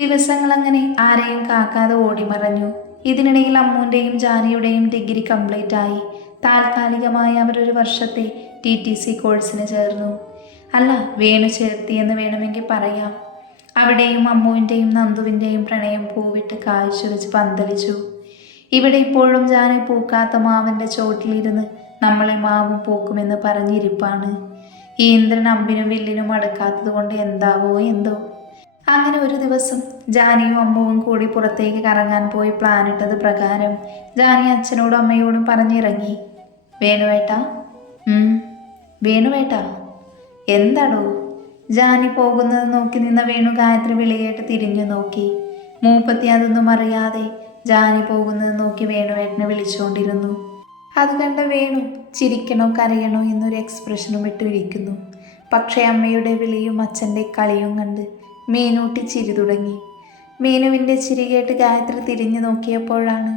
ദിവസങ്ങൾ അങ്ങനെ ആരെയും കാക്കാതെ ഓടിമറഞ്ഞു. ഇതിനിടയിൽ അമ്മുവിന്റെയും ജാനിയുടെയും ഡിഗ്രി കംപ്ലീറ്റ് ആയി. താൽക്കാലികമായി അവരൊരു വർഷത്തെ ടി ടി സി കോഴ്സിന് ചേർന്നു. അല്ല വേണു ചേർത്തിയെന്ന് വേണമെങ്കിൽ പറയാം. അവിടെയും അമ്മുവിന്റെയും നന്ദുവിന്റെയും പ്രണയം പൂവിട്ട് കാഴ്ച വെച്ച് പന്തലിച്ചു. ഇവിടെ ഇപ്പോഴും ജാനി പൂക്കാത്ത മാവിന്റെ ചോട്ടിലിരുന്ന് നമ്മളെ മാവും പൂക്കുമെന്ന് പറഞ്ഞിരിപ്പാണ്. ഈ ഇന്ദ്രൻ അമ്പിനും വില്ലിനും അടുക്കാത്തത് കൊണ്ട് എന്താവോ എന്തോ. അങ്ങനെ ഒരു ദിവസം ജാനിയും അമ്മുവും കൂടി പുറത്തേക്ക് കറങ്ങാൻ പോയി പ്ലാനിട്ടത് പ്രകാരം ജാനി അച്ഛനോടും അമ്മയോടും പറഞ്ഞിറങ്ങി. വേണുവേട്ടാ. വേണുവേട്ട? എന്താടോ? ജാനി പോകുന്നത് നോക്കി നിന്ന വേണു ഗായത്രി വിളിയേട്ട് തിരിഞ്ഞു നോക്കി. മൂപ്പത്തി അതൊന്നും അറിയാതെ ജാനി പോകുന്നത് നോക്കി വേണുവേട്ടനെ വിളിച്ചുകൊണ്ടിരുന്നു അത് കണ്ട വേണു ചിരിക്കണോ കരയണോ എന്നൊരു എക്സ്പ്രഷനും ഇട്ടിരിക്കുന്നു. പക്ഷേ അമ്മയുടെ വിളിയും അച്ഛന്റെ കളിയും കണ്ട് മീനൂട്ടി ചിരി തുടങ്ങി. മേനുവിന്റെ ചിരി കേട്ട് ഗായത്രി തിരിഞ്ഞു നോക്കിയപ്പോഴാണ്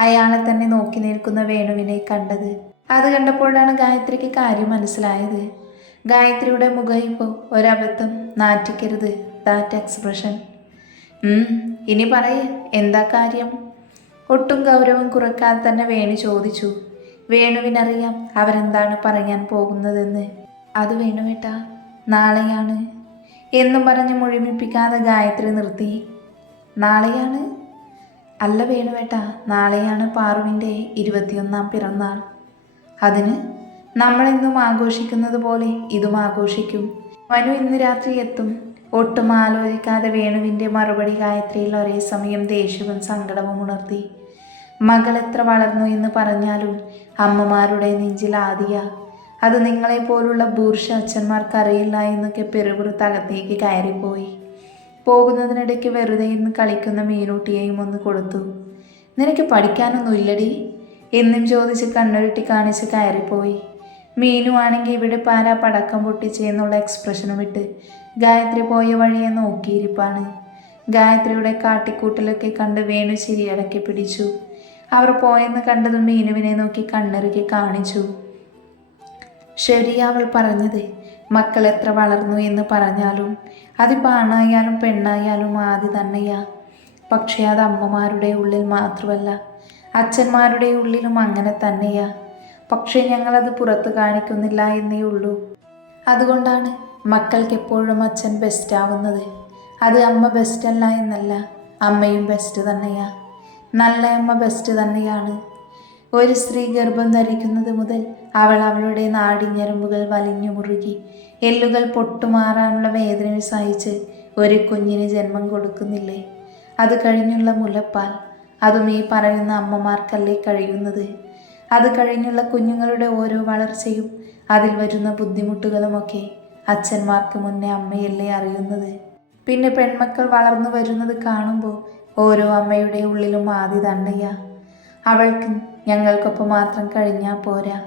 അയാളെ തന്നെ നോക്കി നിൽക്കുന്ന വേണുവിനെ കണ്ടത്. അത് കണ്ടപ്പോഴാണ് ഗായത്രിക്ക് കാര്യം മനസ്സിലായത്. ഗായത്രിയുടെ മുഖം ഇപ്പോൾ ഒരബദ്ധം നാറ്റിക്കരുത് ദാറ്റ് എക്സ്പ്രഷൻ ഇനി പറയേ എന്താ കാര്യം? ഒട്ടും ഗൗരവം കുറക്കാതെ തന്നെ വേണു ചോദിച്ചു. വേണുവിനറിയാം അവരെന്താണ് പറയാൻ പോകുന്നതെന്ന്. അത് വേണുവേട്ടാ നാളെയാണ്. എന്നും പറഞ്ഞ് മുഴുമിപ്പിക്കാതെ ഗായത്രി നിർത്തി. നാളെയാണ്? അല്ല വേണുവേട്ടാ നാളെയാണ് പാറുവിന്റെ ഇരുപത്തിയൊന്നാം പിറന്നാൾ. അതിന് നമ്മളെന്നും ആഘോഷിക്കുന്നത് പോലെ ഇതും ആഘോഷിക്കും. മനു ഇന്ന് രാത്രി എത്തും. ഒട്ടും ആലോചിക്കാതെ വേണുവിന്റെ മറുപടി ഗായത്രിയിൽ ഒരേ സമയം ദേഷ്യവും സങ്കടവും ഉണർത്തി. മകൾ എത്ര വളർന്നു എന്ന് പറഞ്ഞാലും അമ്മമാരുടെ നെഞ്ചിൽ ആദിയ അത് നിങ്ങളെപ്പോലുള്ള ബൂർഷ അച്ഛന്മാർക്ക് അറിയില്ല എന്നൊക്കെ പെറുപുറത്ത് അകത്തേക്ക് കയറിപ്പോയി. പോകുന്നതിനിടയ്ക്ക് വെറുതെ ഇന്ന് കളിക്കുന്ന മീനൂട്ടിയെയും ഒന്ന് കൊടുത്തു. നിനക്ക് പഠിക്കാനൊന്നും ഇല്ലടി എന്നും ചോദിച്ച് കണ്ണുരുട്ടി കാണിച്ച് കയറിപ്പോയി. മീനു ആണെങ്കിൽ ഇവിടെ പാര പടക്കം പൊട്ടിച്ച് എന്നുള്ള എക്സ്പ്രഷനും ഇട്ട് ഗായത്രി പോയ വഴിയെ നോക്കിയിരിപ്പാണ്. ഗായത്രിയുടെ കാട്ടിക്കൂട്ടലൊക്കെ കണ്ട് വേണു ചിരിയടക്കി പിടിച്ചു. അവർ പോയെന്ന് കണ്ടതും മീനുവിനെ നോക്കി കണ്ണിറുക്കി കാണിച്ചു. ശരി അവൾ പറഞ്ഞത് മക്കൾ എത്ര വളർന്നു എന്ന് പറഞ്ഞാലും അതിപ്പോൾ ആണായാലും പെണ്ണായാലും ആദ്യ തന്നെയാ. പക്ഷേ അത് അമ്മമാരുടെ ഉള്ളിൽ മാത്രമല്ല അച്ഛന്മാരുടെ ഉള്ളിലും അങ്ങനെ തന്നെയാ. പക്ഷേ ഞങ്ങളത് പുറത്ത് കാണിക്കുന്നില്ല എന്നേ ഉള്ളൂ. അതുകൊണ്ടാണ് മക്കൾക്ക് എപ്പോഴും അച്ഛൻ ബെസ്റ്റ് ആവുന്നത്. അത് അമ്മ ബെസ്റ്റ് അല്ല എന്നല്ല അമ്മയും ബെസ്റ്റ് തന്നെയാ. നല്ല അമ്മ ബെസ്റ്റ് തന്നെയാണ്. ഒരു സ്ത്രീ ഗർഭം ധരിക്കുന്നത് മുതൽ അവൾ അവളുടെ നാടിഞ്ഞരമ്പുകൾ വലിഞ്ഞു മുറുകി. എല്ലുകൾ പൊട്ടുമാറാനുള്ള വേദന സഹിച്ച് ഒരു കുഞ്ഞിന് ജന്മം കൊടുക്കുന്നില്ലേ? അത് കഴിഞ്ഞുള്ള മുലപ്പാൽ. അതും ഈ പറയുന്ന അമ്മമാർക്കല്ലേ കഴിയുന്നത്? അത് കഴിഞ്ഞുള്ള കുഞ്ഞുങ്ങളുടെ ഓരോ വളർച്ചയും അതിൽ വരുന്ന ബുദ്ധിമുട്ടുകളുമൊക്കെ അച്ഛന്മാർക്ക് മുന്നേ അമ്മയല്ലേ അറിയുന്നത്? പിന്നെ പെൺമക്കൾ വളർന്നു വരുന്നത് കാണുമ്പോൾ ഓരോ അമ്മയുടെ ഉള്ളിലും ആദ്യ തണ്ടയ്യ. അവൾക്ക് ഞങ്ങൾക്കൊപ്പം മാത്രം കഴിഞ്ഞാൽ പോരാ.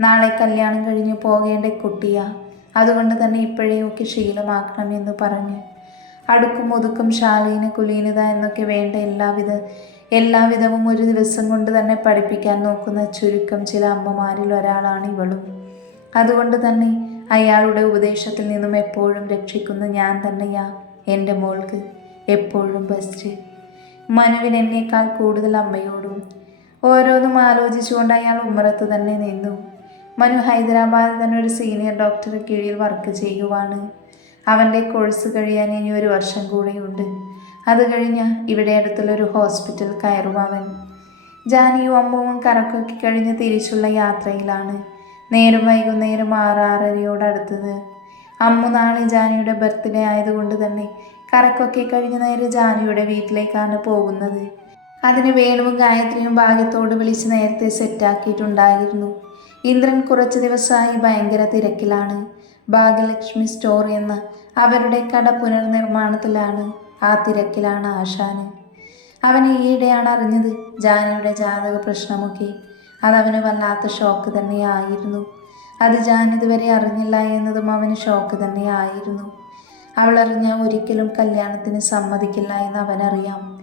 നാളെ കല്യാണം കഴിഞ്ഞു പോകേണ്ട കുട്ടിയാ. അതുകൊണ്ട് തന്നെ ഇപ്പോഴേയൊക്കെ ശീലമാക്കണം എന്ന് പറഞ്ഞ്. അടുക്കും ഒതുക്കും ശാലീന കുലീനത എന്നൊക്കെ വേണ്ട എല്ലാവിധ എല്ലാവിധവും ഒരു ദിവസം കൊണ്ട് തന്നെ പഠിപ്പിക്കാൻ നോക്കുന്ന ചുരുക്കം ചില അമ്മമാരിൽ ഒരാളാണ് ഇവളും. അതുകൊണ്ട് തന്നെ അയാളുടെ ഉപദേശത്തിൽ നിന്നും എപ്പോഴും രക്ഷിക്കുന്ന ഞാൻ തന്നെയാ എന്റെ മോൾക്ക്. എപ്പോഴും ബെസ്റ്റ് മനുവിനെന്നേക്കാൾ കൂടുതൽ അമ്മയോടും ഓരോന്നും ആലോചിച്ചുകൊണ്ട് അയാൾ ഉമ്മറത്ത് തന്നെ നിന്നു. മനു ഹൈദരാബാദിൽ തന്നെ ഒരു സീനിയർ ഡോക്ടറെ കീഴിൽ വർക്ക് ചെയ്യുവാണ്. അവന്റെ കോഴ്സ് കഴിയാൻ ഇനി ഒരു വർഷം കൂടെയുണ്ട്. അത് കഴിഞ്ഞ് ഇവിടെ അടുത്തുള്ളൊരു ഹോസ്പിറ്റൽ കയറും അവൻ. ജാനിയും അമ്മുവും കറക്കൊക്കെ കഴിഞ്ഞ് തിരിച്ചുള്ള യാത്രയിലാണ്. നേരം വൈകുന്നേരം ആറാറരയോടടുത്തത്. അമ്മു നാളെ ജാനിയുടെ ബർത്ത്ഡേ ആയതുകൊണ്ട് തന്നെ കറക്കൊക്കെ കഴിഞ്ഞ നേരെ ജാനിയുടെ വീട്ടിലേക്കാണ് പോകുന്നത്. അതിന് വേണുവും ഗായത്രിയും ഭാഗ്യത്തോട് വിളിച്ച് നേരത്തെ സെറ്റാക്കിയിട്ടുണ്ടായിരുന്നു. ഇന്ദ്രൻ കുറച്ച് ദിവസമായി ഭയങ്കര തിരക്കിലാണ്. ഭാഗ്യലക്ഷ്മി സ്റ്റോർ എന്ന അവരുടെ കട പുനർനിർമ്മാണത്തിലാണ് ആ തിരക്കിലാണ് ആശാന്. അവൻ ഈയിടെയാണ് അറിഞ്ഞത് ജാനിയുടെ ജാതക പ്രശ്നമൊക്കെ. അതവന് വല്ലാത്ത ഷോക്ക് തന്നെയായിരുന്നു. അത് ജാൻ ഇതുവരെ അറിഞ്ഞില്ല എന്നതും അവന് ഷോക്ക് തന്നെയായിരുന്നു. അവളറിഞ്ഞ ഒരിക്കലും കല്യാണത്തിന് സമ്മതിക്കില്ല എന്ന് അവനറിയാം.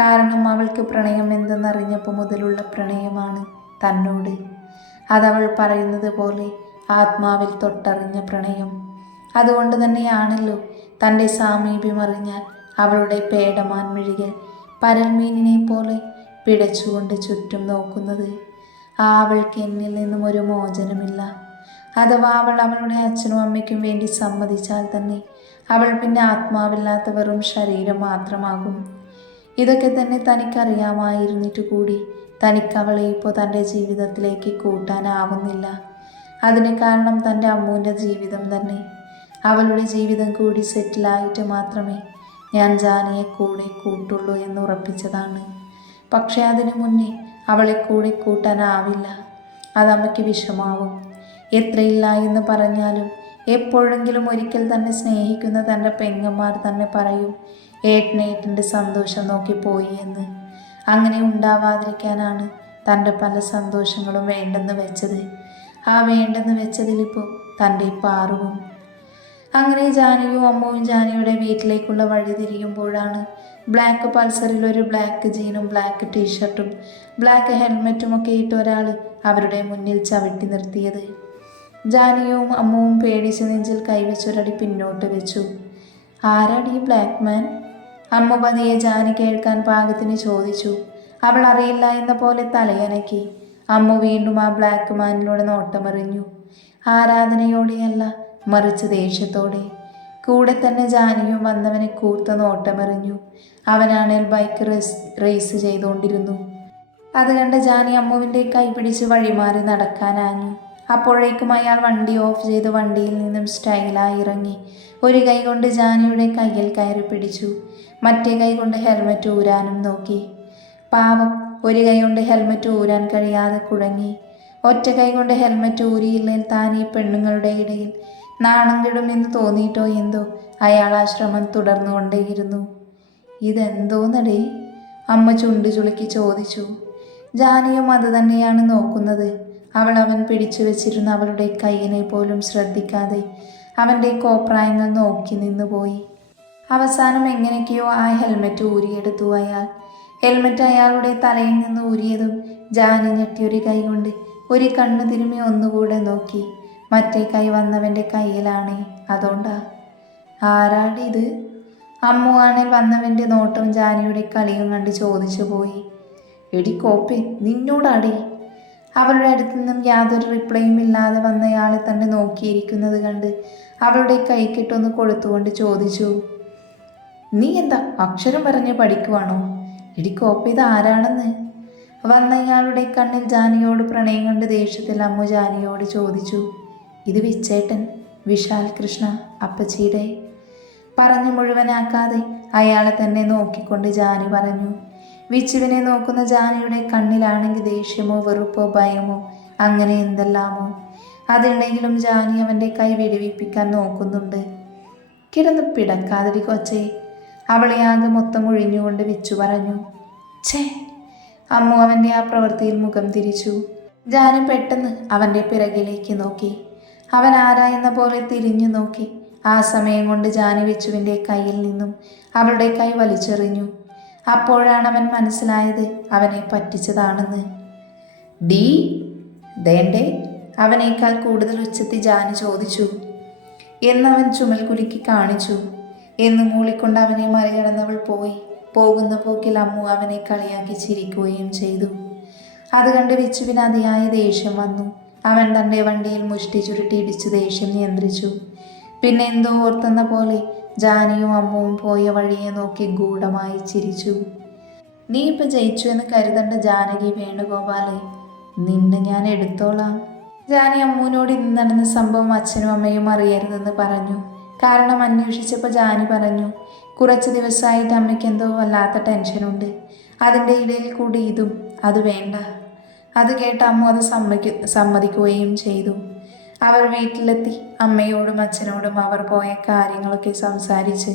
കാരണം അവൾക്ക് പ്രണയം എന്തെന്നറിഞ്ഞപ്പോൾ മുതലുള്ള പ്രണയമാണ് തന്നോട്. അതവൾ പറയുന്നത് പോലെ ആത്മാവിൽ തൊട്ടറിഞ്ഞ പ്രണയം. അതുകൊണ്ട് തന്നെയാണല്ലോ തന്റെ സാമീപ്യം അറിഞ്ഞാൽ അവളുടെ പേടമാൻ മിഴികൾ പരൽമീനിനെ പോലെ പിടച്ചുകൊണ്ട് ചുറ്റും നോക്കുന്നത്. ആ അവൾക്ക് എന്നിൽ നിന്നും ഒരു മോചനമില്ല. അഥവാ അവൾ അവളുടെ അച്ഛനും അമ്മയ്ക്കും വേണ്ടി സമ്മതിച്ചാൽ തന്നെ അവൾ പിന്നെ ആത്മാവില്ലാത്ത വെറും ശരീരം മാത്രമാകും. ഇതൊക്കെ തന്നെ തനിക്കറിയാമായിരുന്നിട്ട് കൂടി. തനിക്കവളെ ഇപ്പോൾ തന്റെ ജീവിതത്തിലേക്ക് കൂട്ടാനാവുന്നില്ല. അതിന് കാരണം തന്റെ അമ്മൂന്റെ ജീവിതം തന്നെ. അവളുടെ ജീവിതം കൂടി സെറ്റിലായിട്ട് മാത്രമേ ഞാൻ ജാനിയെ കൂടെ കൂട്ടുള്ളൂ എന്ന് ഉറപ്പിച്ചതാണ് പക്ഷേ അതിനു മുന്നേ അവളെ കൂടെ കൂട്ടാനാവില്ല. അതമ്മയ്ക്ക് വിഷമാവും. എത്രയില്ല എന്ന് പറഞ്ഞാലും എപ്പോഴെങ്കിലും ഒരിക്കൽ തന്നെ സ്നേഹിക്കുന്ന തന്റെ പെങ്ങന്മാർ തന്നെ പറയും ഏട്ടനേട്ടന്റെ സന്തോഷം നോക്കി പോയി എന്ന്. അങ്ങനെ ഉണ്ടാവാതിരിക്കാനാണ് തന്റെ പല സന്തോഷങ്ങളും വേണ്ടെന്ന് വെച്ചത്. ആ വേണ്ടെന്ന് വെച്ചതിലിപ്പോൾ തന്റെ പാറുവും അങ്ങനെ ജാനകിയും അമ്മുവും ജാനകിയുടെ വീട്ടിലേക്കുള്ള വഴി തിരിയുമ്പോഴാണ് ബ്ലാക്ക് പൾസറിൽ ഒരു ബ്ലാക്ക് ജീനും ബ്ലാക്ക് ടീഷർട്ടും ബ്ലാക്ക് ഹെൽമെറ്റും ഒക്കെ ഇട്ട് ഒരാൾ അവരുടെ മുന്നിൽ ചവിട്ടി നിർത്തിയത്. ജാനിയും അമ്മുവും പേടിച്ച് നെഞ്ചിൽ കൈവച്ചൊരടി പിന്നോട്ട് വെച്ചു. ആരാടി ഈ ബ്ലാക്ക് മാൻ? അമ്മ പതിയെ ജാനി കേൾക്കാൻ പാകത്തിന് ചോദിച്ചു. അവൾ അറിയില്ല എന്ന പോലെ തലയനക്കി. അമ്മ വീണ്ടും ആ ബ്ലാക്ക് മാനിലൂടെ നോട്ടമെറിഞ്ഞു. ആരാധനയോടെയല്ല മറിച്ച് ദേഷ്യത്തോടെ. കൂടെ തന്നെ ജാനിയും വന്നവനെ കൂർത്ത നോട്ടമെറിഞ്ഞു. അവനാണേൽ ബൈക്ക് റേസ് റേസ് ചെയ്തുകൊണ്ടിരുന്നു അത് കണ്ട് ജാനി അമ്മുവിന്റെ കൈ പിടിച്ച് വഴിമാറി നടക്കാനാഞ്ഞു. അപ്പോഴേക്കും അയാൾ വണ്ടി ഓഫ് ചെയ്ത് വണ്ടിയിൽ നിന്നും സ്റ്റൈലായി ഇറങ്ങി. ഒരു കൈ കൊണ്ട് ജാനിയുടെ കയ്യിൽ കയറി പിടിച്ചു. മറ്റേ കൈ കൊണ്ട് ഹെൽമറ്റ് ഊരാനും നോക്കി. പാവം ഒരു കൈ കൊണ്ട് ഹെൽമറ്റ് ഊരാൻ കഴിയാതെ കുഴങ്ങി. ഒറ്റ കൈ കൊണ്ട് ഹെൽമറ്റ് ഊരിയില്ലെങ്കിൽ താൻ ഈ പെണ്ണുങ്ങളുടെ ഇടയിൽ നാണം കിടുമെന്ന് തോന്നിയിട്ടോ എന്തോ? അയാൾ ആ ശ്രമം തുടർന്നുകൊണ്ടേയിരുന്നു. ഇതെന്തോന്നടേ? അമ്മ ചുണ്ടു ചുളുക്കി ചോദിച്ചു. ജാനിയും അത് തന്നെയാണ് നോക്കുന്നത്. അവൾ അവൻ പിടിച്ചു വെച്ചിരുന്ന അവളുടെ കൈയിനെ പോലും ശ്രദ്ധിക്കാതെ അവന്റെ കോപ്രായങ്ങൾ നോക്കി നിന്നുപോയി. അവസാനം എങ്ങനെയൊക്കെയോ ആ ഹെൽമെറ്റ് ഊരിയെടുത്തു അയാൾ. ഹെൽമെറ്റ് അയാളുടെ തലയിൽ നിന്ന് ഊരിയതും ജാനി ഞെട്ടിയൊരു കൈ കൊണ്ട് ഒരു കണ്ണു തിരുമ്മി ഒന്നുകൂടെ നോക്കി. മറ്റേ കൈ വന്നവന്റെ കയ്യിലാണ് അതുകൊണ്ടാ. ആരാണ് ഇത്? അമ്മുവാണെ വന്നവന്റെ നോട്ടം ജാനിയുടെ കളിയും കണ്ട് ചോദിച്ചു പോയി. എടി കോപ്പെ നിന്നോടാടി. അവളുടെ അടുത്ത് നിന്നും യാതൊരു റിപ്ലൈയും ഇല്ലാതെ വന്നയാളെ തന്നെ നോക്കിയിരിക്കുന്നത് കണ്ട് അവളുടെ കൈക്കിട്ടൊന്ന് കൊടുത്തുകൊണ്ട് ചോദിച്ചു. നീ എന്താ അക്ഷരം പറഞ്ഞ് പഠിക്കുവാണോ? എടി കോപ്പ ഇത് ആരാണെന്ന്? വന്നയാളുടെ കണ്ണിൽ ജാനിയോട് പ്രണയം കണ്ട് ദേഷ്യത്തിൽ അമ്മു ജാനിയോട് ചോദിച്ചു ഇത് വിച്ചേട്ടൻ വിശാൽ കൃഷ്ണ അപ്പച്ചിയുടെ പറഞ്ഞു മുഴുവനാക്കാതെ അയാളെ തന്നെ നോക്കിക്കൊണ്ട് ജാനി പറഞ്ഞു വിച്ചുവിനെ നോക്കുന്ന ജാനിയുടെ കണ്ണിലാണെങ്കിൽ ദേഷ്യമോ വെറുപ്പോ ഭയമോ അങ്ങനെ എന്തെല്ലാമോ? അതുണ്ടെങ്കിലും ജാനി അവന്റെ കൈ വിടുവിപ്പിക്കാൻ നോക്കുന്നുണ്ട്. കിടന്ന് പിടക്കാതിരി കൊച്ചേ അവളെ ആകെ മൊത്തം ഒഴിഞ്ഞുകൊണ്ട് വെച്ചു പറഞ്ഞു. ഛേ അമ്മു അവന്റെ ആ പ്രവൃത്തിയിൽ മുഖം തിരിച്ചു. ജാനി പെട്ടെന്ന് അവന്റെ പിറകിലേക്ക് നോക്കി. അവൻ ആരായെന്ന പോലെ തിരിഞ്ഞു നോക്കി. ആ സമയം കൊണ്ട് ജാനി വിച്ചുവിന്റെ കയ്യിൽ നിന്നും അവളുടെ കൈ വലിച്ചെറിഞ്ഞു. അപ്പോഴാണ് അവൻ മനസ്സിലായത് അവനെ പറ്റിച്ചതാണെന്ന്. ഡീ ദേണ്ടേ. അവനേക്കാൾ കൂടുതൽ ഉച്ചത്തി ജാനി ചോദിച്ചു. എന്നവൻ ചുമൽ കുലുക്കി കാണിച്ചു. എന്ന് മൂളിക്കൊണ്ട് അവനെ മറികടന്നവൾ പോയി. പോകുന്ന പോക്കിൽ അമ്മു അവനെ കളിയാക്കി ചിരിക്കുകയും ചെയ്തു. അത് കണ്ട് വിച്ചുവിന് അതിയായ ദേഷ്യം വന്നു. അവൻ തന്റെ വണ്ടിയിൽ മുഷ്ടി ചുരുട്ടി ഇടിച്ചു ദേഷ്യം നിയന്ത്രിച്ചു. പിന്നെ എന്തോ ഓർത്തെന്ന പോലെ ജാനിയും അമ്മുവും പോയ വഴിയെ നോക്കി ഗൂഢമായി ചിരിച്ചു. നീ ഇപ്പം ജയിച്ചു എന്ന് കരുതണ്ട ജാനകി വേണുഗോപാലെ. നിന്നെ ഞാൻ എടുത്തോളാം. ജാനി അമ്മുവിനോട് ഇന്ന് നടന്ന സംഭവം അച്ഛനും അമ്മയും അറിയരുതെന്ന് പറഞ്ഞു. കാരണം അന്വേഷിച്ചപ്പോൾ ജാനി പറഞ്ഞു കുറച്ച് ദിവസമായിട്ട് അമ്മയ്ക്ക് എന്തോ വല്ലാത്ത ടെൻഷനുണ്ട്. അതിന്റെ ഇടയിൽ കൂടി ഇതും അത് വേണ്ട അത് കേട്ട് അമ്മ അത് സമ്മതി സമ്മതിക്കുകയും ചെയ്തു. അവർ വീട്ടിലെത്തി. അമ്മയോടും അച്ഛനോടും അവർ പോയ കാര്യങ്ങളൊക്കെ സംസാരിച്ച്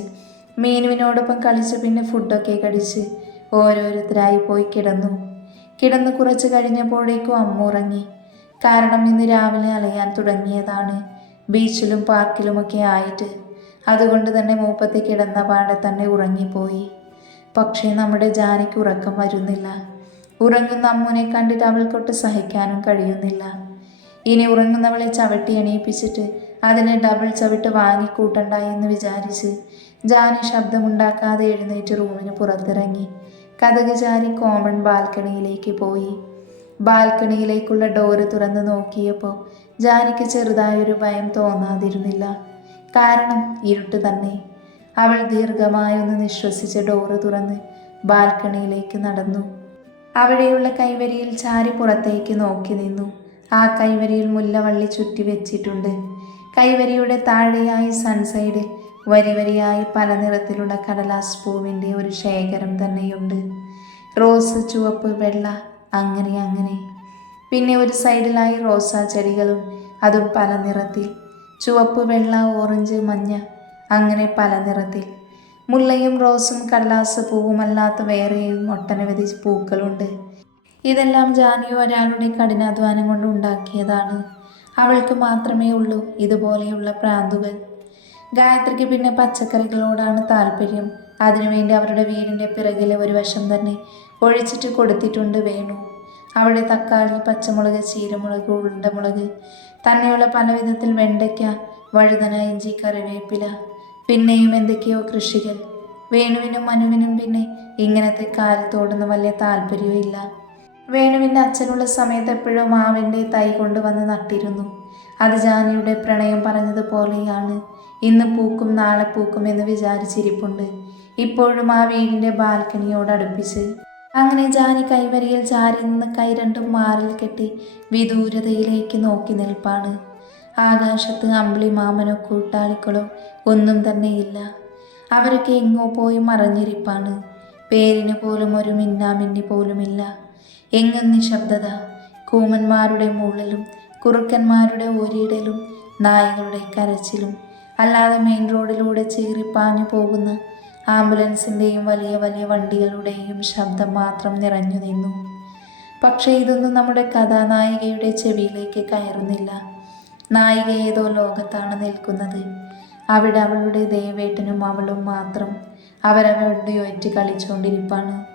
മീനുവിനോടൊപ്പം കളിച്ച് പിന്നെ ഫുഡൊക്കെ കഴിച്ച് ഓരോരുത്തരായി പോയി കിടന്നു. കിടന്ന് കുറച്ച് കഴിഞ്ഞപ്പോഴേക്കും അമ്മ ഉറങ്ങി. കാരണം ഇന്ന് രാവിലെ അലയാൻ തുടങ്ങിയതാണ്. ബീച്ചിലും പാർക്കിലുമൊക്കെ ആയിട്ട് അതുകൊണ്ട് തന്നെ മൂപ്പത്തി കിടന്ന പാടെ തന്നെ ഉറങ്ങിപ്പോയി. പക്ഷേ നമ്മുടെ ജാനയ്ക്ക് ഉറക്കം വരുന്നില്ല. ഉറങ്ങുന്ന അമ്മുനെ കണ്ടിട്ട് അവൾക്കൊട്ട് സഹിക്കാനും കഴിയുന്നില്ല. ഇനി ഉറങ്ങുന്നവളെ ചവിട്ടി എണീപ്പിച്ചിട്ട് അതിനെ ഡബിൾ ചവിട്ട് വാങ്ങിക്കൂട്ടണ്ട എന്ന് വിചാരിച്ച് ജാനി ശബ്ദമുണ്ടാക്കാതെ എഴുന്നേറ്റ് റൂമിന് പുറത്തിറങ്ങി. കഥക് ജാനി കോമൺ ബാൽക്കണിയിലേക്ക് പോയി. ബാൽക്കണിയിലേക്കുള്ള ഡോറ് തുറന്ന് നോക്കിയപ്പോൾ ജാനിക്ക് ചെറുതായൊരു ഭയം തോന്നാതിരുന്നില്ല. കാരണം ഇരുട്ട് തന്നെ. അവൾ ദീർഘമായൊന്ന് നിശ്വസിച്ച് ഡോറ് തുറന്ന് ബാൽക്കണിയിലേക്ക് നടന്നു. അവിടെയുള്ള കൈവരിയിൽ ചാരി പുറത്തേക്ക് നോക്കി നിന്നു. ആ കൈവരിയിൽ മുല്ലവള്ളി ചുറ്റി വെച്ചിട്ടുണ്ട്. കൈവരിയുടെ താഴെയായി സൺസൈഡ് വരി വരിയായി പല നിറത്തിലുള്ള കടലാസ് പൂവിന്റെ ഒരു ശേഖരം തന്നെയുണ്ട്. റോസ് ചുവപ്പ് വെള്ള അങ്ങനെ അങ്ങനെ. പിന്നെ ഒരു സൈഡിലായി റോസാ ചെടികളും അതും പല നിറത്തിൽ. ചുവപ്പ് വെള്ള ഓറഞ്ച് മഞ്ഞ അങ്ങനെ പല നിറത്തിൽ. മുല്ലയും റോസും കടലാസ് പൂവുമല്ലാത്ത വേറെയും ഒട്ടനവധി പൂക്കളുണ്ട്. ഇതെല്ലാം ജാനിയോ ഒരാളുടെ കഠിനാധ്വാനം കൊണ്ട് ഉണ്ടാക്കിയതാണ്. അവൾക്ക് മാത്രമേ ഉള്ളൂ ഇതുപോലെയുള്ള പ്രാന്തുകൾ. ഗായത്രിക്ക് പിന്നെ പച്ചക്കറികളോടാണ് താല്പര്യം. അതിനുവേണ്ടി അവരുടെ വീടിന്റെ പിറകിലെ ഒരു വശം തന്നെ ഒഴിച്ചിട്ട് കൊടുത്തിട്ടുണ്ട് വേണു. അവിടെ തക്കാളി പച്ചമുളക് ചീരമുളക് ഉണ്ടമുളക് തന്നെയുള്ള പല വിധത്തിൽ വെണ്ടയ്ക്ക വഴുതന ഇഞ്ചി കറിവേപ്പില പിന്നെയും എന്തൊക്കെയോ കൃഷികൾ. വേണുവിനും മനുവിനും പിന്നെ ഇങ്ങനത്തെ കാലത്തോടൊന്നും വലിയ താല്പര്യമില്ല വേണുവിന്റെ അച്ഛനുള്ള സമയത്ത് എപ്പോഴും മാവിന്റെ തൈ കൊണ്ടുവന്ന് നട്ടിരുന്നു. അത് ജാനിയുടെ പ്രണയം പറഞ്ഞതുപോലെയാണ്. ഇന്ന് പൂക്കും നാളെ പൂക്കും എന്ന് വിചാരിച്ചിരിപ്പുണ്ട്. ഇപ്പോഴും ആ വീടിന്റെ ബാൽക്കണിയോട് അടുപ്പിച്ച് അങ്ങനെ ജാനി കൈവരിയിൽ ചാരി നിന്ന് കൈ രണ്ടും മാറിൽ കെട്ടി വിദൂരതയിലേക്ക് നോക്കി നിൽപ്പാണ്. ആകാശത്ത് അമ്പിളി മാമനോ കൂട്ടാളികളോ ഒന്നും തന്നെയില്ല അവരൊക്കെ എങ്ങോ പോയി മറഞ്ഞിരിപ്പാണ്. പേരിന് പോലും ഒരു മിന്നാമിന്നി പോലുമില്ല. എങ്ങും നിശബ്ദത. കൂമന്മാരുടെ മുള്ളിലും കുറുക്കന്മാരുടെ ഒരിടലും നായകളുടെ കരച്ചിലും അല്ലാതെ മെയിൻ റോഡിലൂടെ ചീറിപ്പാഞ്ഞു പോകുന്ന ആംബുലൻസിന്റെയും വലിയ വലിയ വണ്ടികളുടെയും ശബ്ദം മാത്രം നിറഞ്ഞു നിന്നു. പക്ഷേ ഇതൊന്നും നമ്മുടെ കഥാനായികയുടെ ചെവിയിലേക്ക് കയറുന്നില്ല. നായിക ഏതോ ലോകത്താണ് നിൽക്കുന്നത്. അവിടെ അവളുടെ ദേവേട്ടനും അവളും മാത്രം അവരവരുടെ ഒറ്റ കളിച്ചുകൊണ്ടിരിപ്പാണ്.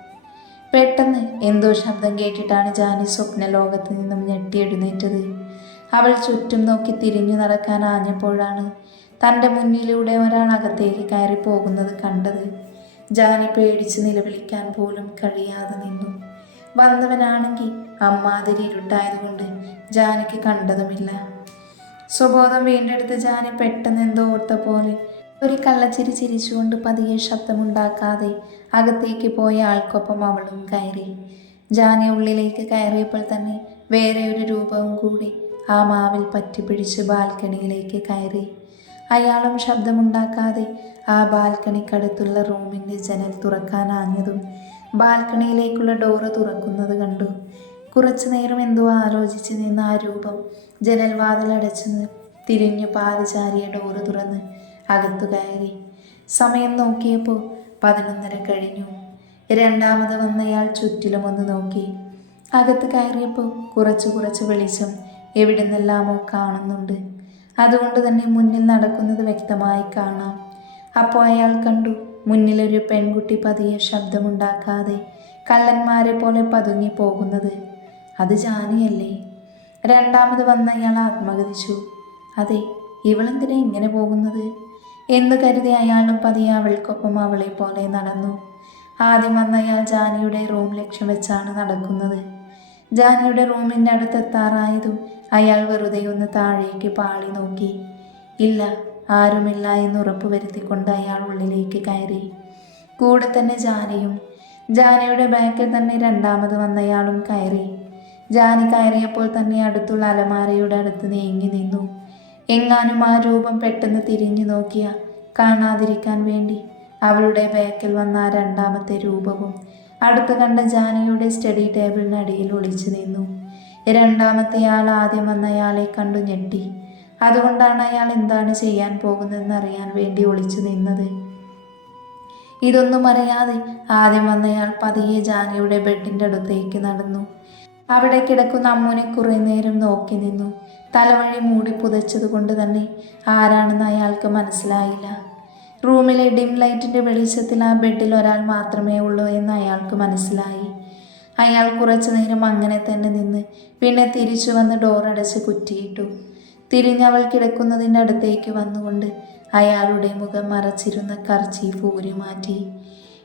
പെട്ടെന്ന് എന്തോ ശബ്ദം കേട്ടിട്ടാണ് ജാനി സ്വപ്ന ലോകത്ത് നിന്നും ഞെട്ടിയെഴുന്നേറ്റത്. അവൾ ചുറ്റും നോക്കി തിരിഞ്ഞു നടക്കാൻ ആഞ്ഞപ്പോഴാണ് തന്റെ മുന്നിലൂടെ ഒരാൾ അകത്തേക്ക് കയറി പോകുന്നത് കണ്ടത്. ജാനി പേടിച്ച് നിലവിളിക്കാൻ പോലും കഴിയാതെ നിന്നു. വന്നവനാണെങ്കിൽ അമ്മാതിരി ഇരുട്ടായതുകൊണ്ട് ജാനിക്ക് കണ്ടതുമില്ല. സ്വബോധം വീണ്ടെടുത്ത് ജാനി പെട്ടെന്ന് എന്തോ ഓർത്ത പോലെ ഒരു കള്ളച്ചിരി ചിരിച്ചുകൊണ്ട് പതിയെ ശബ്ദമുണ്ടാക്കാതെ അകത്തേക്ക് പോയ ആൾക്കൊപ്പം അവളും കയറി. ജാനി ഉള്ളിലേക്ക് കയറിയപ്പോൾ തന്നെ വേറെ ഒരു രൂപവും കൂടി ആ മാവിൽ പറ്റിപ്പിടിച്ച് ബാൽക്കണിയിലേക്ക് കയറി. അയാളും ശബ്ദമുണ്ടാക്കാതെ ആ ബാൽക്കണിക്കടുത്തുള്ള റൂമിന്റെ ജനൽ തുറക്കാനാഞ്ഞതും ബാൽക്കണിയിലേക്കുള്ള ഡോറ് തുറക്കുന്നത് കണ്ടു. കുറച്ചു നേരം എന്തോ ആലോചിച്ച് നിന്ന ആ രൂപം ജനൽ വാതിലടച്ചു തിരിഞ്ഞു പാതിചാരിയ ഡോറ് തുറന്ന് അകത്തു കയറി. സമയം നോക്കിയപ്പോൾ പതിനൊന്നര കഴിഞ്ഞു. രണ്ടാമത് വന്നയാൾ ചുറ്റിലും ഒന്ന് നോക്കി. അകത്ത് കയറിയപ്പോൾ കുറച്ച് കുറച്ച് വെളിച്ചം എവിടെ നിന്നെല്ലാമോ കാണുന്നുണ്ട്. അതുകൊണ്ട് തന്നെ മുന്നിൽ നടക്കുന്നത് വ്യക്തമായി കാണാം. അപ്പോൾ അയാൾ കണ്ടു മുന്നിലൊരു പെൺകുട്ടി പതിയെ ശബ്ദമുണ്ടാക്കാതെ കള്ളന്മാരെ പോലെ പതുങ്ങി പോകുന്നത്. അത് ജാനിയല്ലേ? രണ്ടാമത് വന്ന അയാൾ ആത്മഗതിച്ചു അതെ ഇവളെന്തിനാ ഇങ്ങനെ പോകുന്നത്? എന്ന് കരുതി അയാളും പതിയെ അവൾക്കൊപ്പം അവളെ പോലെ നടന്നു. ആദ്യം വന്ന അയാൾ ജാനിയുടെ റൂം ലക്ഷ്യം വെച്ചാണ് നടക്കുന്നത്. ജാനിയുടെ റൂമിന്റെ അടുത്തെത്താറായതും അയാൾ വെറുതെ ഒന്ന് താഴേക്ക് പാളി നോക്കി. ഇല്ല ആരുമില്ല എന്ന് ഉറപ്പ് വരുത്തിക്കൊണ്ട് അയാൾ ഉള്ളിലേക്ക് കയറി. കൂടെ തന്നെ ജാനയും ജാനയുടെ ബാക്കിൽ തന്നെ രണ്ടാമത് വന്നയാളും കയറി. ജാനി കയറിയപ്പോൾ തന്നെ അടുത്തുള്ള അലമാരയുടെ അടുത്ത് നീങ്ങി നിന്നു. എങ്ങാനും ആ രൂപം പെട്ടെന്ന് തിരിഞ്ഞു നോക്കിയ കാണാതിരിക്കാൻ വേണ്ടി അവളുടെ ബാക്കിൽ വന്ന ആ രണ്ടാമത്തെ രൂപവും അടുത്ത് കണ്ട ജാനിയുടെ സ്റ്റഡി ടേബിളിനടിയിൽ ഒളിച്ചു നിന്നു. രണ്ടാമത്തെ ആൾ ആദ്യം വന്നയാളെ കണ്ടു ഞെട്ടി. അതുകൊണ്ടാണ് അയാൾ എന്താണ് ചെയ്യാൻ പോകുന്നതെന്ന് അറിയാൻ വേണ്ടി ഒളിച്ചു നിന്നത്. ഇതൊന്നും അറിയാതെ ആദ്യം വന്നയാൾ പതിയെ ജാനിയുടെ ബെഡിന്റെ അടുത്തേക്ക് നടന്നു. അവിടെ കിടക്കുന്ന അമ്മുനെ കുറേ നേരം നോക്കി നിന്നു. തലവഴി മൂടി പുതച്ചതുകൊണ്ട് തന്നെ ആരാണെന്ന് അയാൾക്ക് മനസ്സിലായില്ല. റൂമിലെ ഡിം ലൈറ്റിന്റെ വെളിച്ചത്തിൽ ആ ബെഡിൽ ഒരാൾ മാത്രമേ ഉള്ളൂ എന്ന് അയാൾക്ക് മനസ്സിലായി. അയാൾ കുറച്ചു നേരം അങ്ങനെ തന്നെ നിന്ന് പിന്നെ തിരിച്ചു വന്ന് ഡോറടച്ച് കുറ്റിയിട്ടു. തിരിഞ്ഞവൾ കിടക്കുന്നതിന്റെ അടുത്തേക്ക് വന്നുകൊണ്ട് അയാളുടെ മുഖം മറച്ചിരുന്ന കർച്ചീഫ് ഊരി മാറ്റി.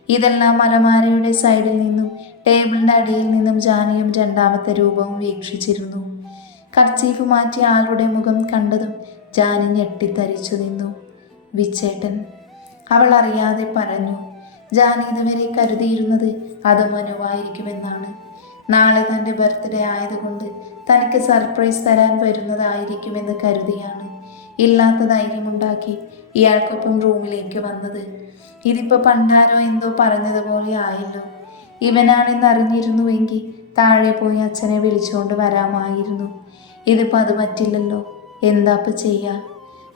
ഇതെല്ലാം മലമാരയുടെ സൈഡിൽ നിന്നും ടേബിളിന്റെ അടിയിൽ നിന്നും ജാനിയും രണ്ടാമത്തെ രൂപവും വീക്ഷിച്ചിരുന്നു. കർച്ചീഫ് മാറ്റി ആളുടെ മുഖം കണ്ടതും ജാനി ഞെട്ടിത്തരിച്ചു നിന്നു. വിച്ചേട്ടൻ അവൾ അറിയാതെ പറഞ്ഞു ജാനി ഇതുവരെ കരുതിയിരുന്നത് അത് മനുവായിരിക്കുമെന്നാണ്. നാളെ തന്റെ ബർത്ത്ഡേ ആയതുകൊണ്ട് തനിക്ക് സർപ്രൈസ് തരാൻ വരുന്നതായിരിക്കുമെന്ന് കരുതിയാണ്. ഇല്ലാത്ത ധൈര്യമുണ്ടാക്കി ഇയാൾക്കൊപ്പം റൂമിലേക്ക് വന്നത്. ഇതിപ്പോൾ പണ്ടാരോ എന്തോ പറഞ്ഞതുപോലെ ആയല്ലോ. ഇവനാണെന്ന് അറിഞ്ഞിരുന്നുവെങ്കിൽ താഴെ പോയി അച്ഛനെ വിളിച്ചുകൊണ്ട് വരാമായിരുന്നു. ഇതിപ്പോൾ അത് പറ്റില്ലല്ലോ. എന്താപ്പം ചെയ്യുക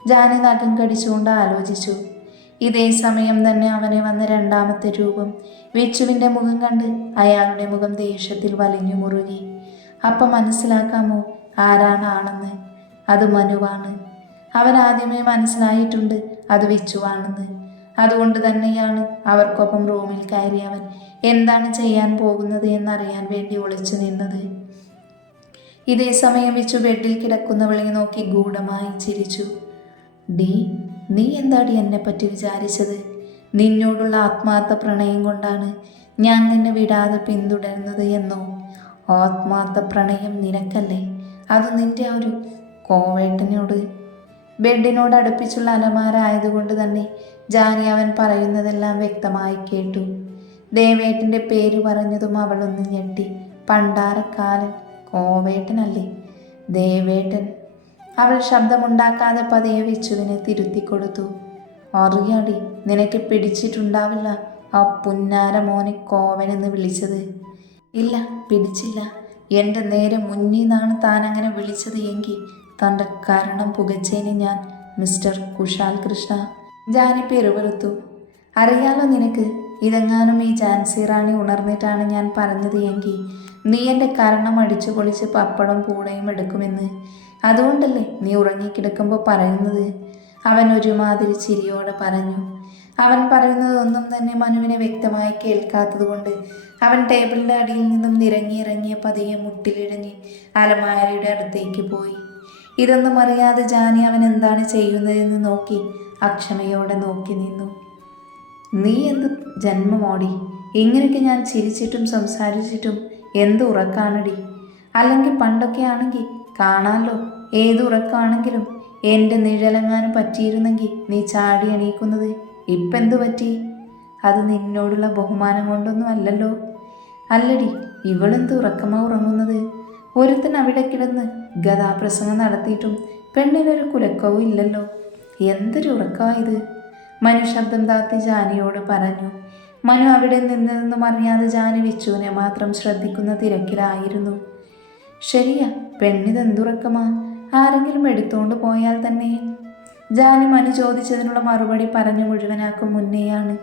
ജാനി നഖം കടിച്ചുകൊണ്ട് ആലോചിച്ചു. ഇതേ സമയം തന്നെ അവനെ വന്ന രണ്ടാമത്തെ രൂപം വിച്ചുവിന്റെ മുഖം കണ്ട് അയാളുടെ മുഖം ദേഷ്യത്തിൽ വലിഞ്ഞു മുറുകി. അപ്പം മനസ്സിലാക്കാമോ ആരാണ് ആണെന്ന്? അത് മനുവാണ്. അവൻ ആദ്യമേ മനസ്സിലായിട്ടുണ്ട് അത് വിച്ചുവാണെന്ന്. അതുകൊണ്ട് തന്നെയാണ് അവർക്കൊപ്പം റൂമിൽ കയറി അവൻ എന്താണ് ചെയ്യാൻ പോകുന്നത് എന്നറിയാൻ വേണ്ടി ഒളിച്ചു നിന്നത്. ഇതേ സമയം വെച്ചു ബെഡിൽ കിടക്കുന്നവളെ നോക്കി ഗൂഢമായി ചിരിച്ചു. ഡി നീ എന്താടി എന്നെപ്പറ്റി വിചാരിച്ചത്? നിന്നോടുള്ള ആത്മാർത്ഥ പ്രണയം കൊണ്ടാണ് ഞാൻ നിന്നെ വിടാതെ പിന്തുടരുന്നത് എന്നോ? ആത്മാർത്ഥ പ്രണയം നിനക്കല്ലേ? അത് നിന്റെ ആ ഒരു കോവേട്ടനോട്. ബെഡിനോട് അടുപ്പിച്ചുള്ള അലമാര ആയതുകൊണ്ട് തന്നെ ജാനി അവൻ പറയുന്നതെല്ലാം വ്യക്തമായി കേട്ടു. ദേവേട്ടന്റെ പേര് പറഞ്ഞതും അവളൊന്ന് ഞെട്ടി. പണ്ടാരക്കാലൻ കോവേട്ടനല്ലേ? ദേവേട്ടൻ അവൾ ശബ്ദമുണ്ടാക്കാതെ പതിയെ വിച്ചുവിനെ തിരുത്തി കൊടുത്തു. അറിയാടി നിനക്ക് പിടിച്ചിട്ടുണ്ടാവില്ല ആ പുന്നാര മോനെ കോവനെന്ന് വിളിച്ചത്? ഇല്ല പിടിച്ചില്ല. എന്റെ നേരെ മുന്നിൽ നിന്നാണ് താൻ അങ്ങനെ വിളിച്ചത് എങ്കിൽ തന്റെ കരണം പുകച്ചേന് ഞാൻ മിസ്റ്റർ കുഷാൽ കൃഷ്ണ. ജാനി പെരുവെറുത്തു അറിയാലോ നിനക്ക് ഇതെങ്ങാനും ഈ ജാൻസി റാണി ഉണർന്നിട്ടാണ് ഞാൻ പറഞ്ഞത് എങ്കിൽ നീ എന്റെ കരണം അടിച്ചു പൊളിച്ച് പപ്പടം പൂടയും എടുക്കുമെന്ന്. അതുകൊണ്ടല്ലേ നീ ഉറങ്ങിക്കിടക്കുമ്പോൾ പറയുന്നത്? അവൻ ഒരുമാതിരി ചിരിയോടെ പറഞ്ഞു. അവൻ പറയുന്നത് ഒന്നും തന്നെ മനുവിനെ വ്യക്തമായി കേൾക്കാത്തതുകൊണ്ട് അവൻ ടേബിളിന്റെ അടിയിൽ നിന്നും നിരങ്ങിയിറങ്ങിയ പതിയെ മുട്ടിലിഴഞ്ഞ് അലമാരയുടെ അടുത്തേക്ക് പോയി. ഇതൊന്നും അറിയാതെ ജാനി അവൻ എന്താണ് ചെയ്യുന്നതെന്ന് നോക്കി അക്ഷമയോടെ നോക്കി നിന്നു. നീ എന്ത് ജന്മമോടി ഇങ്ങനെയൊക്കെ ഞാൻ ചിരിച്ചിട്ടും സംസാരിച്ചിട്ടും എന്ത് ഉറക്കാണടി? അല്ലെങ്കിൽ പണ്ടൊക്കെ ആണെങ്കിൽ കാണാമല്ലോ ഏത് ഉറക്കാണെങ്കിലും എന്റെ നിഴലങ്ങാനും പറ്റിയിരുന്നെങ്കിൽ നീ ചാടി എണീക്കുന്നത് ഇപ്പെന്തു പറ്റി? അത് നിന്നോടുള്ള ബഹുമാനം കൊണ്ടൊന്നും അല്ലല്ലോ. അല്ലടി ഇവളെന്ത് ഉറക്കമാ ഉറങ്ങുന്നത്? ഒരുത്തൻ അവിടെ കിടന്ന് ഗതാപ്രസംഗം നടത്തിയിട്ടും പെണ്ണിനൊരു കുലക്കവും ഇല്ലല്ലോ. എന്തൊരു ഉറക്കമായത് മനുശബ്ദം മനു ശബ്ദം താത്തി ജാനിയോട് പറഞ്ഞു. മനു അവിടെ നിന്നതെന്നും അറിയാതെ ജാനി വിച്ചുവിനെ മാത്രം ശ്രദ്ധിക്കുന്ന തിരക്കിലായിരുന്നു. ശരിയാ പെണ്ണിതെന്തുറക്കമാ? ആരെങ്കിലും എടുത്തുകൊണ്ട് പോയാൽ തന്നെ. ജാനി മനു ചോദിച്ചതിനുള്ള മറുപടി പറഞ്ഞു മുഴുവനാക്കും മുന്നേയാണ്.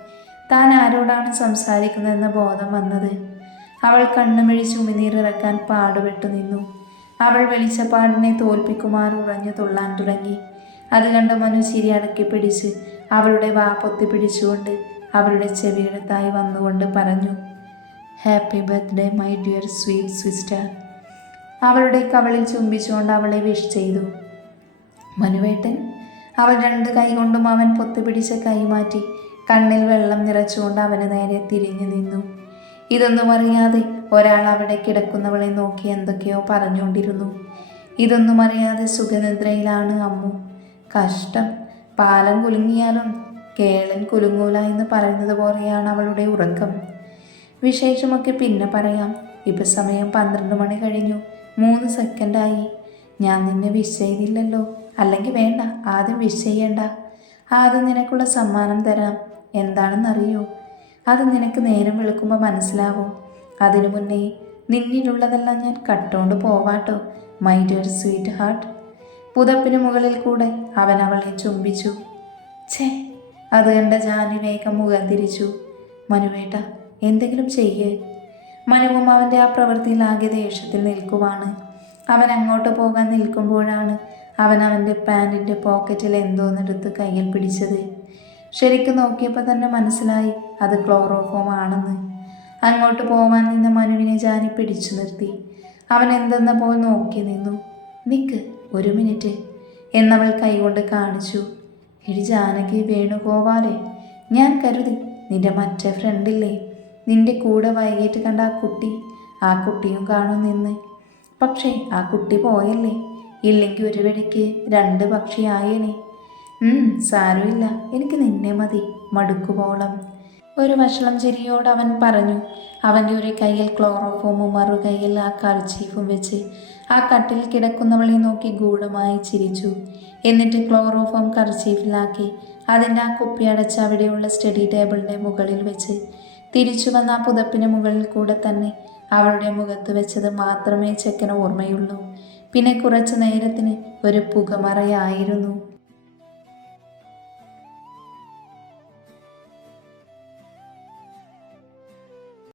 താൻ ആരോടാണ് സംസാരിക്കുന്നതെന്ന ബോധം വന്നത്. അവൾ കണ്ണുമിഴിച്ച് ഉമിനീറിറക്കാൻ പാടുപെട്ടു നിന്നു. അവൾ വെളിച്ചപ്പാടിനെ തോൽപ്പിക്കുമാർ ഉറഞ്ഞു തുള്ളാൻ തുടങ്ങി. അത് കണ്ട് മനു ചിരി അടക്കി പിടിച്ച് അവളുടെ വാ പൊത്തി പിടിച്ചുകൊണ്ട് അവളുടെ ചെവിയെടുത്തായി വന്നുകൊണ്ട് പറഞ്ഞു happy birthday my dear sweet sister അവളുടെ കവളിൽ ചുംബിച്ചുകൊണ്ട് അവളെ വിഷ് ചെയ്തു. മനുവേട്ടൻ അവൾ രണ്ട് കൈ കൊണ്ടും അവൻ പൊത്തുപിടിച്ച കൈ മാറ്റി കണ്ണിൽ വെള്ളം നിറച്ചുകൊണ്ട് അവന് നേരെ തിരിഞ്ഞു നിന്നു. ഇതൊന്നും അറിയാതെ ഒരാൾ അവിടെ കിടക്കുന്നവളെ നോക്കി എന്തൊക്കെയോ പറഞ്ഞുകൊണ്ടിരുന്നു. ഇതൊന്നും അറിയാതെ സുഖനിദ്രയിലാണ് അമ്മു. കഷ്ടം. പാലം കുലുങ്ങിയാലും കേളൻ കുലുങ്ങൂല എന്ന് പറയുന്നത് പോലെയാണ് അവളുടെ ഉറക്കം. വിശേഷമൊക്കെ പിന്നെ പറയാം. ഇപ്പം സമയം പന്ത്രണ്ട് മണി കഴിഞ്ഞു. മൂന്ന് സെക്കൻഡായി. ഞാൻ നിന്നെ വിഷ് ചെയ്തില്ലല്ലോ. അല്ലെങ്കിൽ വേണ്ട ആദ്യം വിഷ് ചെയ്യണ്ട. ആദ്യം നിനക്കുള്ള സമ്മാനം തരാം. എന്താണെന്നറിയോ? അത് നിനക്ക് നേരം വിളിക്കുമ്പോൾ മനസ്സിലാവും. അതിനു മുന്നേ നിന്നിലുള്ളതെല്ലാം ഞാൻ കട്ടുകൊണ്ട് പോവാട്ടോ മൈ ഡിയർ സ്വീറ്റ് ഹാർട്ട് പുതപ്പിന് മുകളിൽ കൂടെ അവൻ അവളെ ചുംബിച്ചു. ഛേ അത് കണ്ട ജാനി വേഗം മുഖം തിരിച്ചു. മനുവേട്ട എന്തെങ്കിലും ചെയ്യേ. മനുവും അവന്റെ ആ പ്രവൃത്തിയിൽ ആകെ ദേഷ്യത്തിൽ നിൽക്കുവാണ്. അവൻ അങ്ങോട്ട് പോകാൻ നിൽക്കുമ്പോഴാണ് അവൻ അവന്റെ പാന്റിന്റെ പോക്കറ്റിൽ എന്തോന്നെടുത്ത് കയ്യിൽ പിടിച്ചത്. ശരിക്കും നോക്കിയപ്പോൾ തന്നെ മനസ്സിലായി അത് ക്ലോറോഫോം ആണെന്ന്. അങ്ങോട്ട് പോവാൻ നിന്ന മനുവിനെ ജാനി പിടിച്ചു നിർത്തി. അവൻ എന്തെന്ന പോൽ നോക്കി നിന്നു. നിക്ക് ഒരു മിനിറ്റ് എന്നവൾ കൈകൊണ്ട് കാണിച്ചു. ഇടി ജാനകി വേണുഗോപാലെ ഞാൻ കരുതി നിന്റെ മറ്റേ ഫ്രണ്ടില്ലേ നിന്റെ കൂടെ വൈകിട്ട് കണ്ട ആ കുട്ടി ആ കുട്ടിയും കാണും നിന്ന്. പക്ഷേ ആ കുട്ടി പോയല്ലേ? ഇല്ലെങ്കിൽ ഒരു വെടിക്ക് രണ്ട് പക്ഷിയായേനെ. സാരമില്ല. എനിക്ക് നിന്നെ മതി മടുക്കുപോളം ഒരു വഷളം ചിരിയോട് അവൻ പറഞ്ഞു. അവന്റെ ഒരു കയ്യിൽ ക്ലോറോഫോമും മറുകൈയിൽ ആ കർച്ചീഫും വെച്ച് ആ കട്ടിൽ കിടക്കുന്നവളെ നോക്കി ഗൂഢമായി ചിരിച്ചു. എന്നിട്ട് ക്ലോറോഫോം കർച്ചീഫിലാക്കി അതിന്റെ ആ കുപ്പി അടച്ച് അവിടെയുള്ള സ്റ്റഡി ടേബിളിന്റെ മുകളിൽ വെച്ച് തിരിച്ചു വന്ന ആ പുതപ്പിന് മുകളിൽ കൂടെ തന്നെ അവളുടെ മുഖത്ത് വെച്ചത് മാത്രമേ ചെക്കന് ഓർമ്മയുള്ളൂ. പിന്നെ കുറച്ചു നേരത്തിന് ഒരു പുകമറയായിരുന്നു.